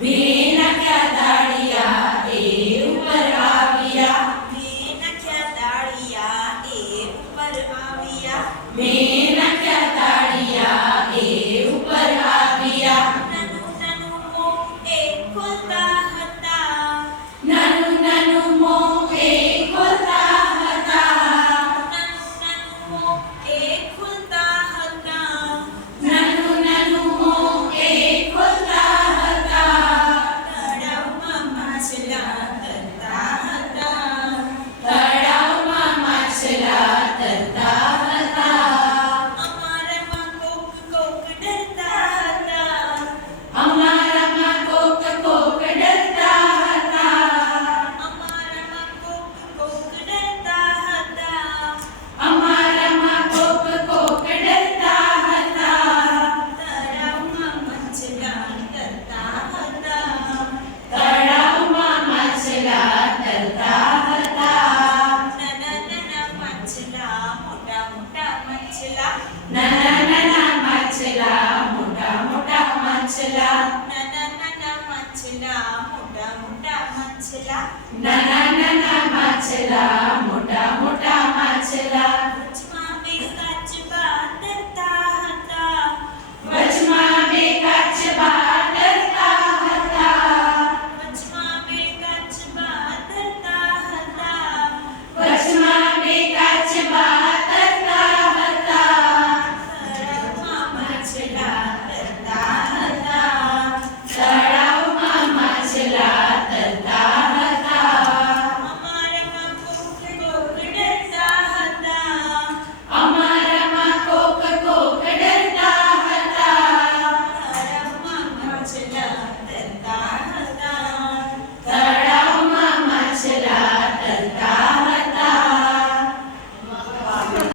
મેં નાખ્યા દાળિયા એ ઉપર આવ્યા. મેં નાખ્યા દાળિયા એ ઉપર આવ્યા. મેં નાખ્યા દાળિયા એ ઉપર આવ્યા. નાનું નાનું મોં એ ખોલતા હતા. નાનું નાનું મોં એ ખોલતા હતા. નાનું નાનું મોં એ ખોલતા હતા. નાનું નાનું મોં એ ખોલતા હતા. તળાવમાં માછલા તરતા હતા. તળાવમાં માછલા તરતા હતા. અમારામાં કોક કોક ડરતા હતા. અમારામાં કોક કોક ડરતા હતા. અમારામાં કોક કોક ડરતા હતા. અમારામાં કોક કોક ડરતા હતા. તળાવમાં માછલા તરતા હતા. તળાવમાં માછલા તરતા હતા. નાના નાના માછલા મોટા મોટા માછલા. નાના નાના માછલા મોટા મોટા માછલા. નાના નાના માછલા મોટા મોટા માછલા. નાના નાના માછલા